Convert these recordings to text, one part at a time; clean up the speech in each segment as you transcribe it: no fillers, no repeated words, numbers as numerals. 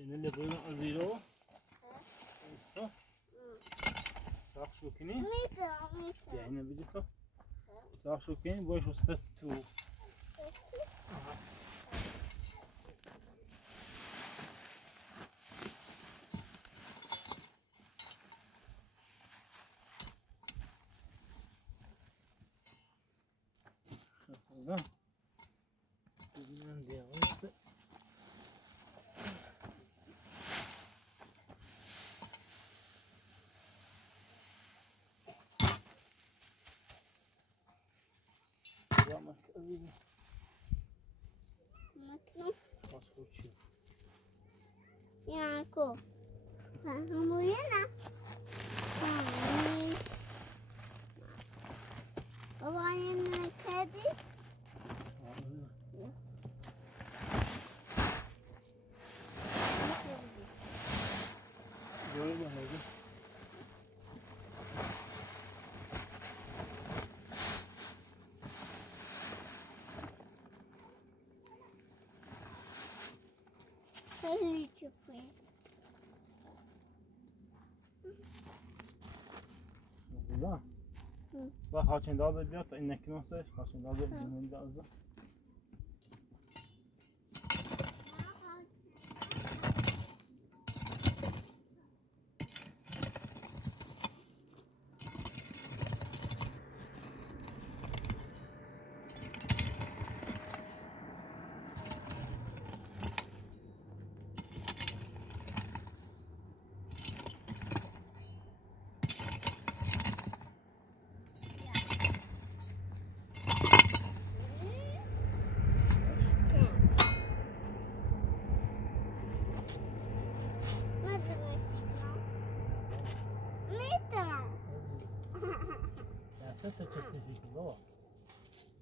شنو اللي بقولنا أزيرو؟ إيش؟ ساق شو كني؟ ميتة يعني بديكو؟ ساق شو كني؟ باش وستو. شوف هذا. مطلوب ياكو فهمونا وبعدين كذي خلي تشوفي لا بقى خاطين داده بیا تا این نکناسش خاطین داده بیمون دازه Nessa c'è fico,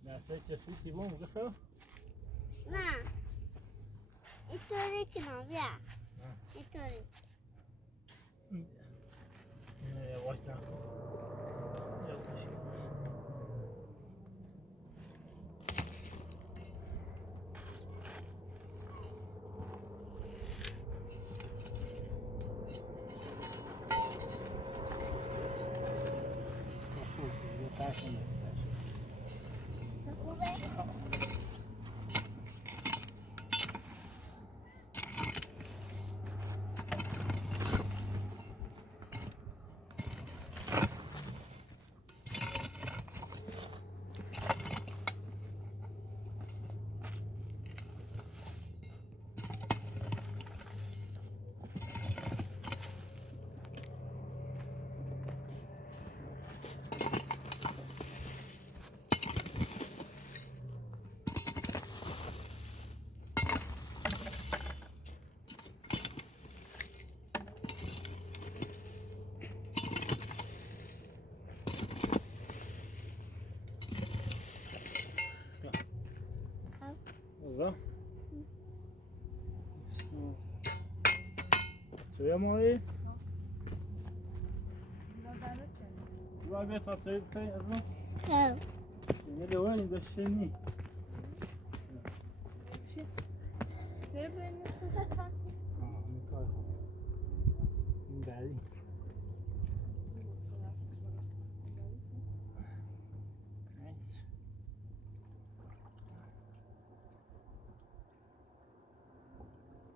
nessa c'è fissi buon che fa? نه اینطوری کنم بیا اینطوری یواش کن یواش خوبه؟ Zo. Co ja moje? Waar werd dat even? خب Nie dołanie do ściany. Dali.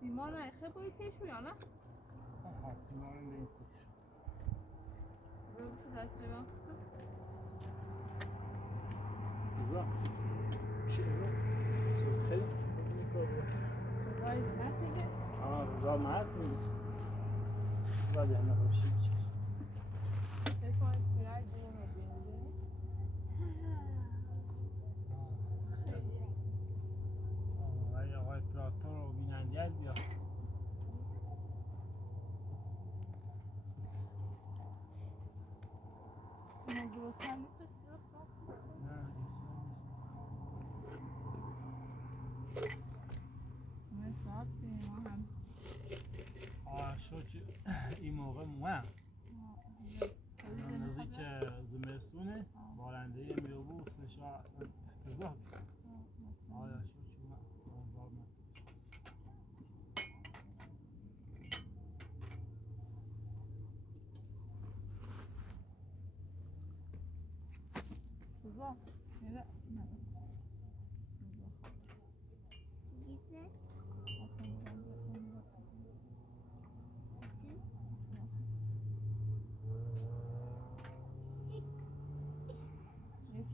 سیمان ایخه باید تیشو یا نه؟ Aha, Simon'un da gitti. Böyle bir şey ders vermem sıkı. Güzel. Bir şey güzel. Çekil. Güzel hizmet dedi. Aa, güzel maat mı? Güzel yani bir şey. Telefon silah bulunur benim. Vay vay platör o binen gel bir. Ne durursan ne söylüyorsun? Ha, Ne saat benim hem. Aa, şu این موقع موام. نزدیک زمستونه بارنده میوبوس نشا اصلا افتضاح آیا شو چون روزا میره نه Gitti.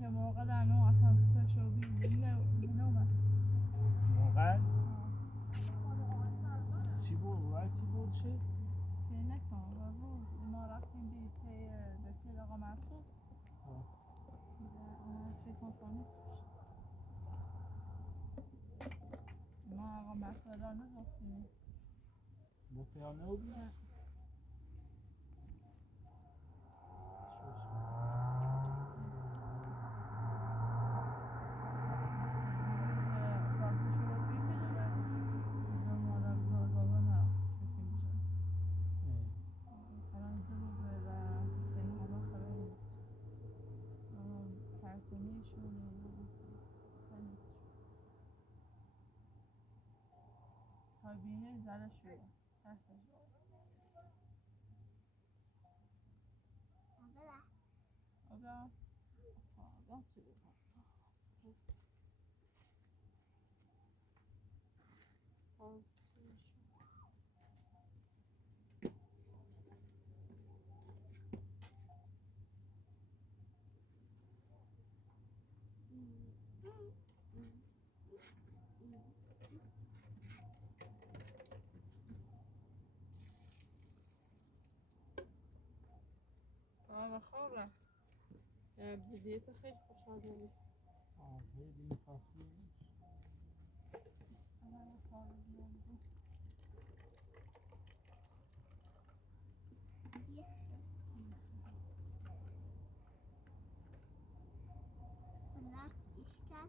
یه موقع در نو اصلا سشو بیدونه موقع چی بود؟ موقع چی بود چی؟ که نکن و روز ما رفتیم بی پی دستی آقا مسعود سیکون فامیسوش ما آقا مسعود را نزاستیم مطمئنه بود؟ نه بینه زده شده ترسش آقا آقا چی بود و خوابه دیدیت خیلی خوشحال بودی خیلی میخواست اما سال بیامدی Biraz işgal.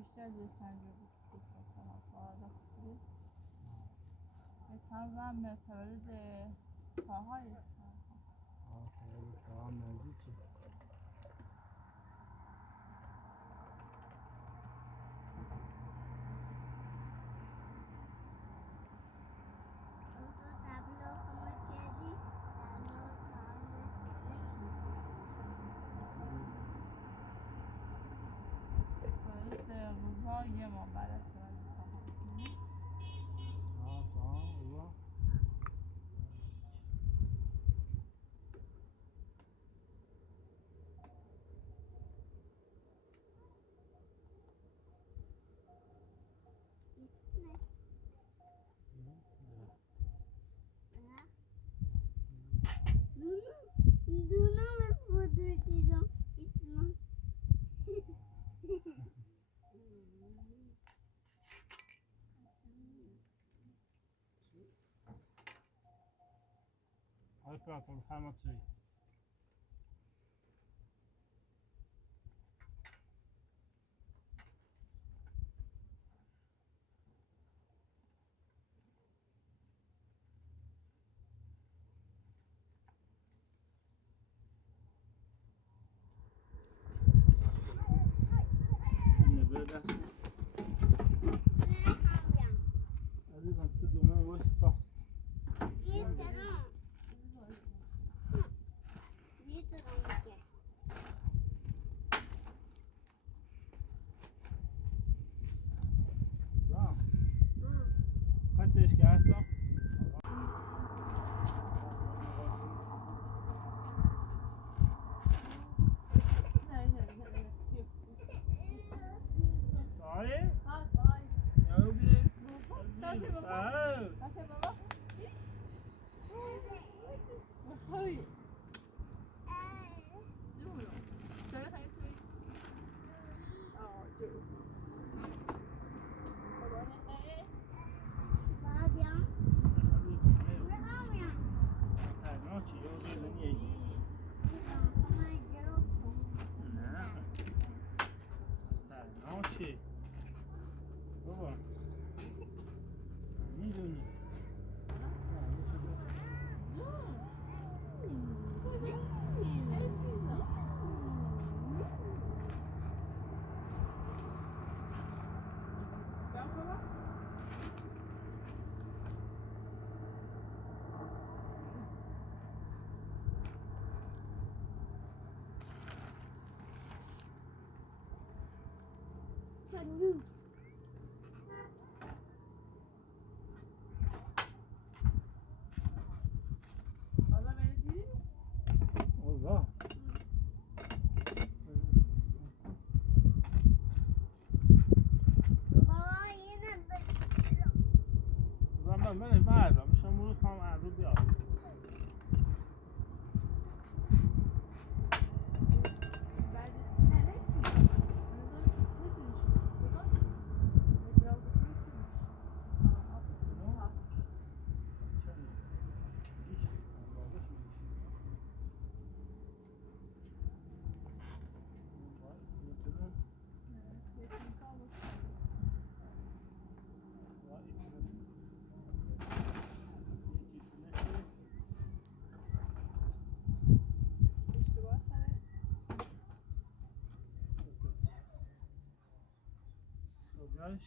بیشتر داشتن رو تمام تولد پاهای تولد پاها نزدیکه روزا یه ما بعد از تولد پاها پاها Pratar farmaci. Ne böyle? Hadi bak tu duman boşta. Kaç gelsin? Baba. کنی حالا بری؟ اوزا بابا اینه بگیرم من بردم میشم برو کام ارزو بیاد بعد چی نرسی؟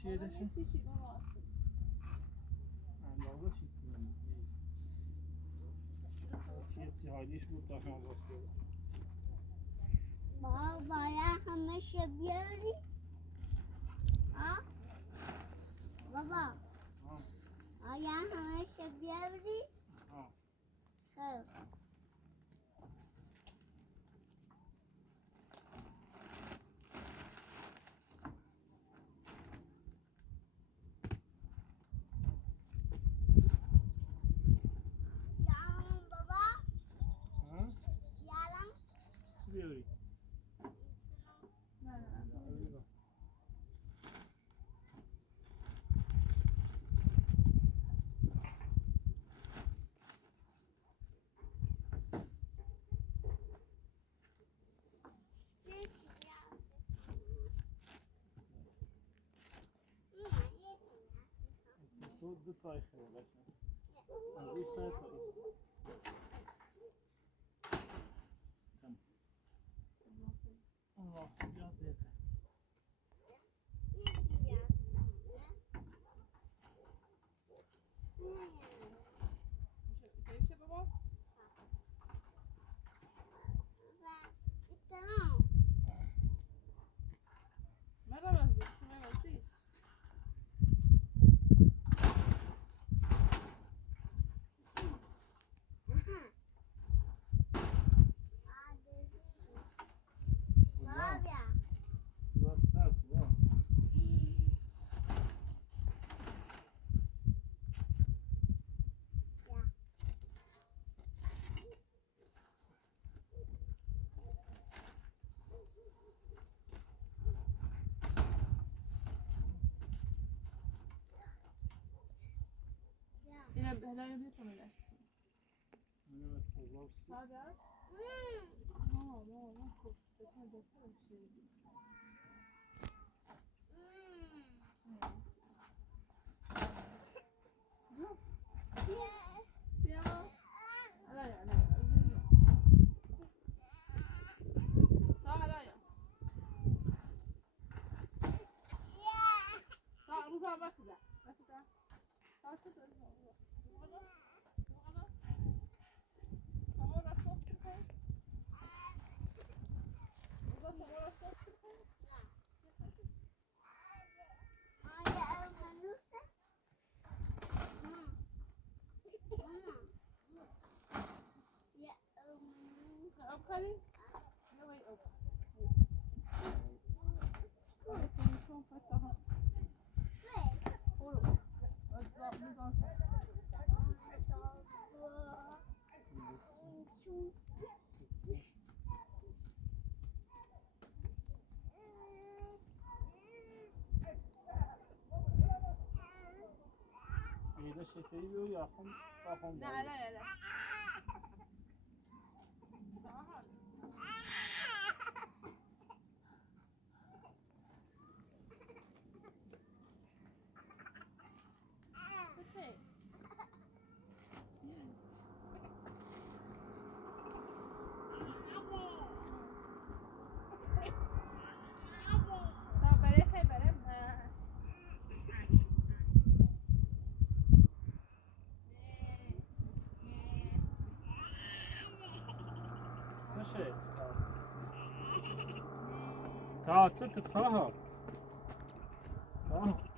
شیه داشتیم؟ اندازه چیه حالیش بود تا شما باسته بابا باید همشه بیاری ها بابا باید همشه بیاری خب بیاری دو تای خیلی باشن از این سای تا این Allah ya dedi. Keyifli baba. Merhaba Aziz. Merhaba Aziz. Yine helal bir tane dersin. Evet, fazlası. Hadi. No, çok. Detay şey. Yok. Ya. Hala ya. Hala ya. Tamam, bu kadar bak da. Bak da. Bak da. Kali. Ne var yok. Son fataha. Oğlum. Azam. İyi şekeri bir yakın kafam. La. Ta sıkı taha. Ja.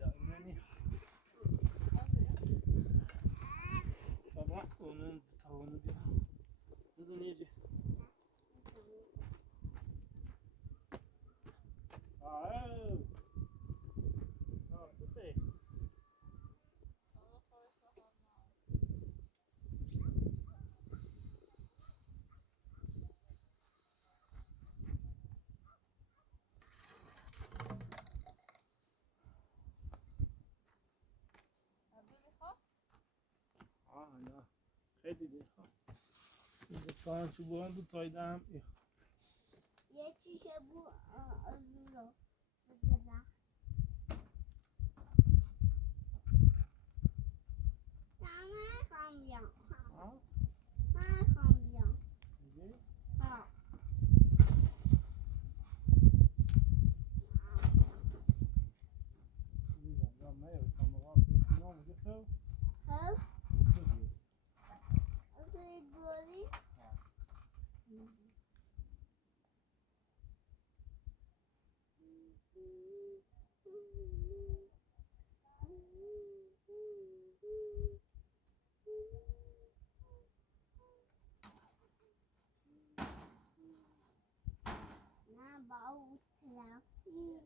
لا إنني طبعا onun tavuğunu bir hızlı yiyecek. لا خیلی دیگه کارم تو برام تو تایدم یه چیشه بو رو بزنم من خوام بیام من خوام بیام ها خب گوری نه با اون طرفیه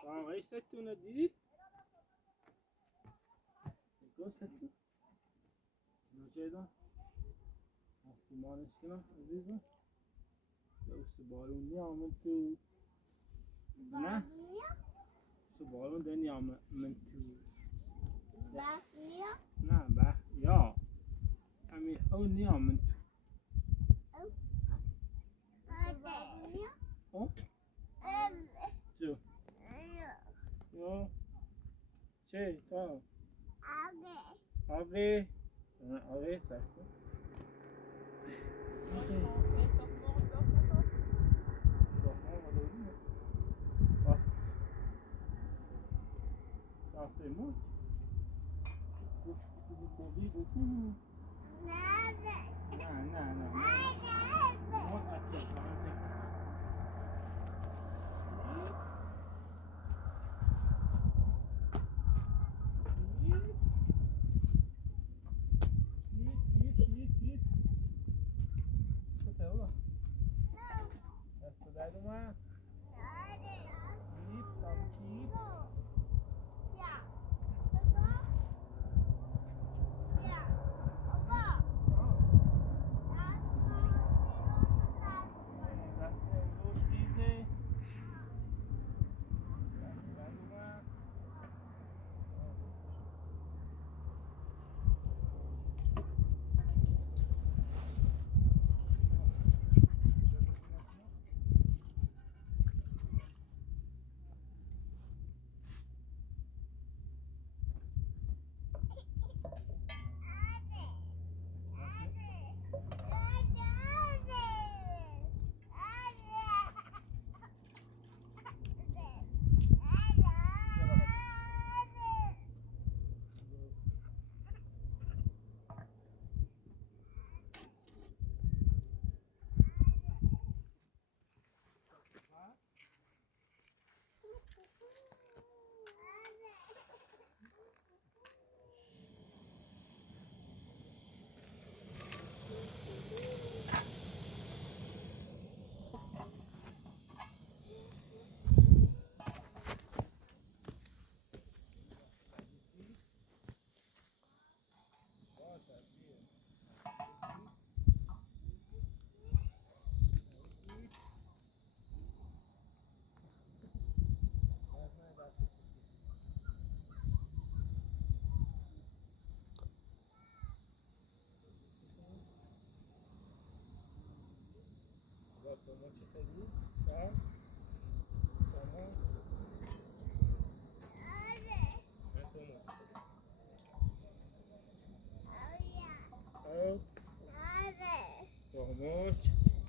Tamam, ايش ستونا دي؟ يكون ستو؟ شنو كذا؟ السمانش كنا عزيزة؟ لو سبالون عملتو نه؟ سبالون دني عملتو Bosnia. نه به یا همین او نی عملتو Bosnia. او؟ شو؟ یا چه؟ تا؟ آقی آقی سخته Wat voor feest dat morgen ook dat toch? Ça c'est moi. Beaucoup, beaucoup. Non, non, non. Moi,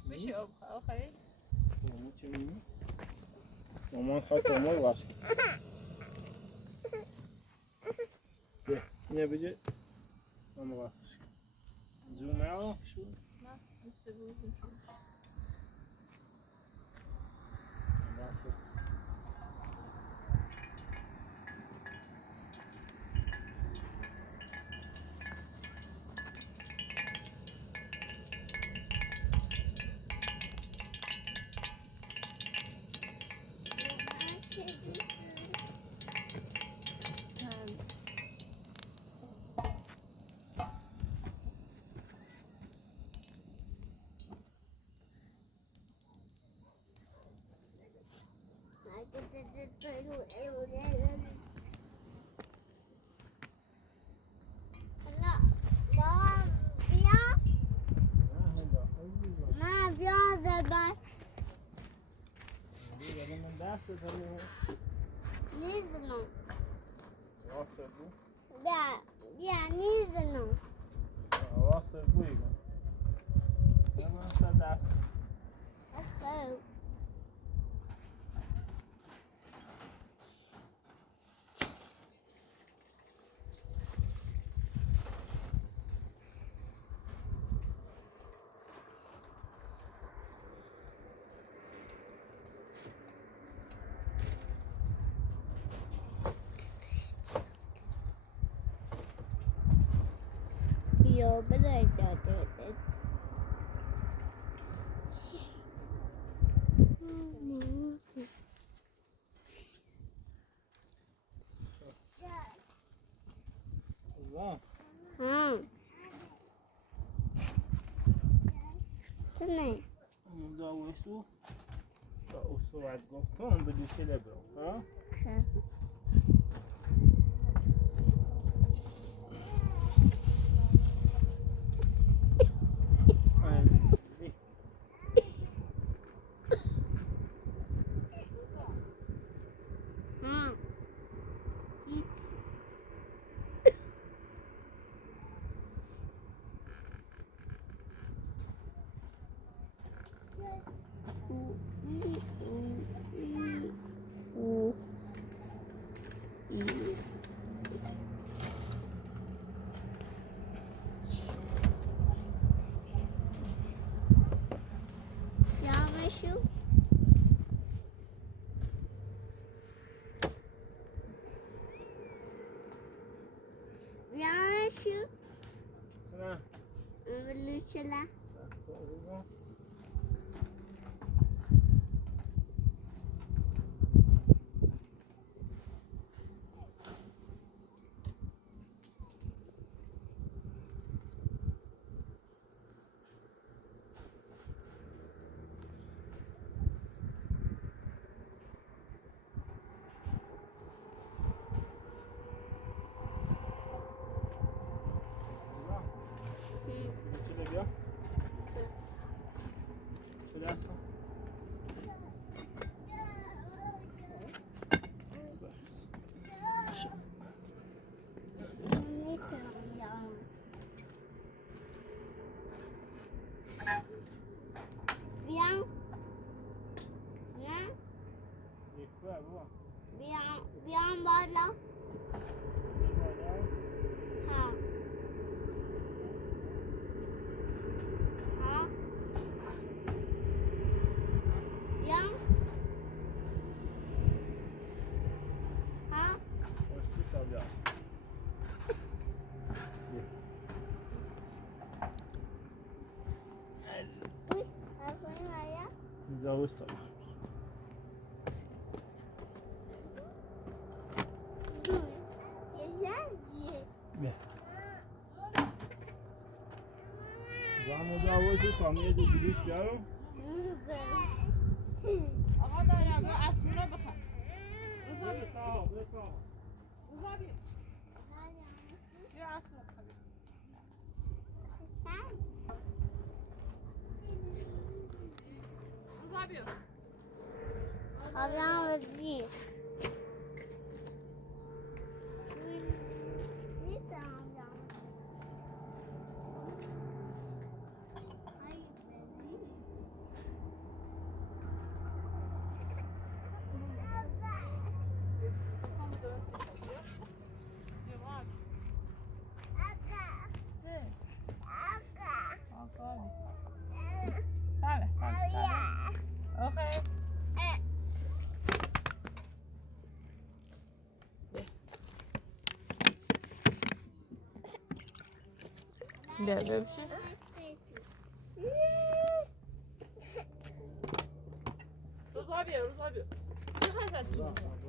Wist je ook al, hé? Maman gaat allemaal wasken. Ja, ne będzie? Mama wasch. Zoom out. Nou, moet ze wel doen. Nizno. Nossa, bu. Ja, nizno. Nossa, bu igual. Nossa, dessa. So. Yo, but I got it. نه دا ویسو دا اوسو بعد گفتم بدی شله برو ها شو يا شو سلام بالشلا شله بیا شله احسن Bien. يكفى بابا Bien بالا ها ها bien ها والسوق بیا uy afuera allá زاوستم بیا زامو زاوستو کامیه دی بلیش بیارم آقا داریم برو اسمونه بخواه بکا بکا رضا بیا بیا اسمونه بخواه رضا بیا خبرم وزیر Okay. بیا بمشي رضا بیا رضا بیا چه حضرت رضا بیا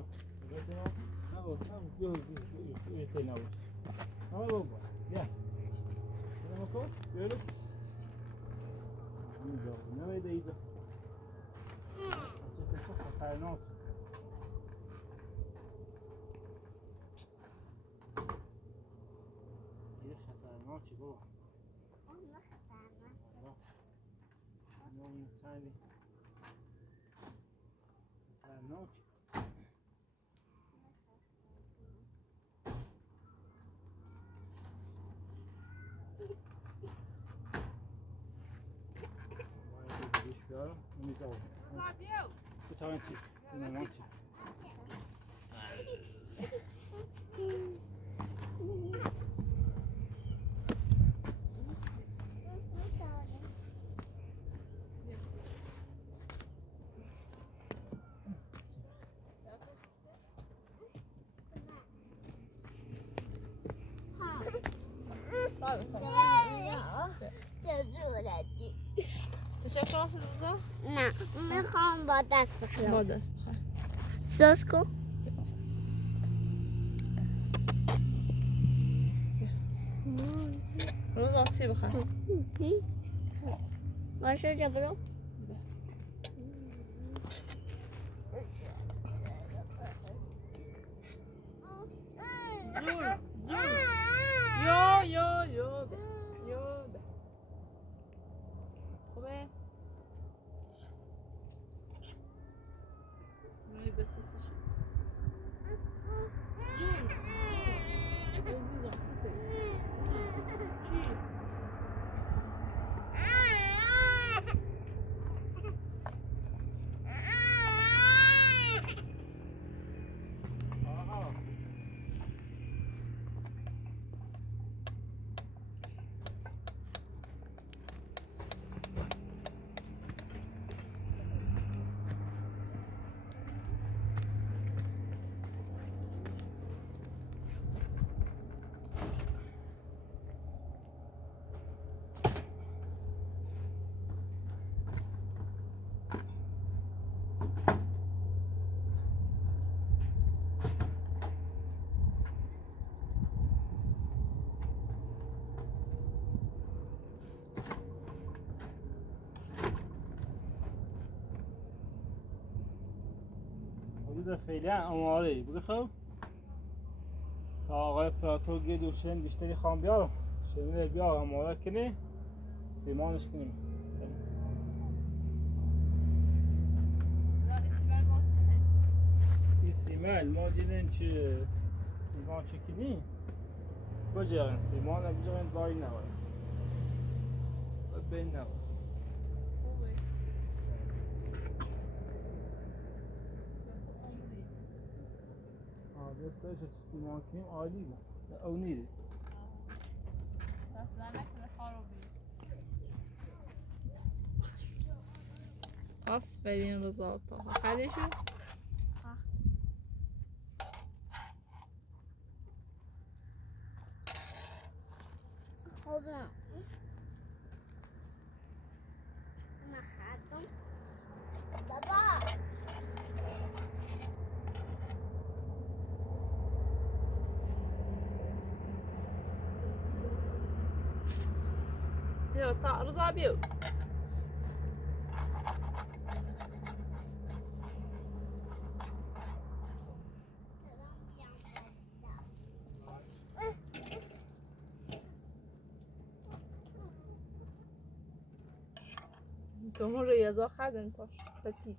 تشرب خلاص رضا نه میخوام با دست بخورم با دست بخواه سس کن رضا چی بخواه باشه جبرو زور زور یا ده خوبه روی بسوسش زور عزیزم چی؟ آها. حدود فعلا آماده بگو خب تا آقای پراتو گید و شن بیشتری خواهم بیارم شنیده بیار آماده کنی سیمانش کنیم را اسیبر مارتینه این سیمل ما دیدن چه سیمان چکنی بجرن سیمان بجرن زایی نباید بین نباید خوبه دستش چه سیمان کنیم عالی بود او نیده دست در نکنه خرابی آفرین رضا تا خریشو خوبم مخدم بابا يو تا رضا بيو تو مو رياضة خد انتاش فتي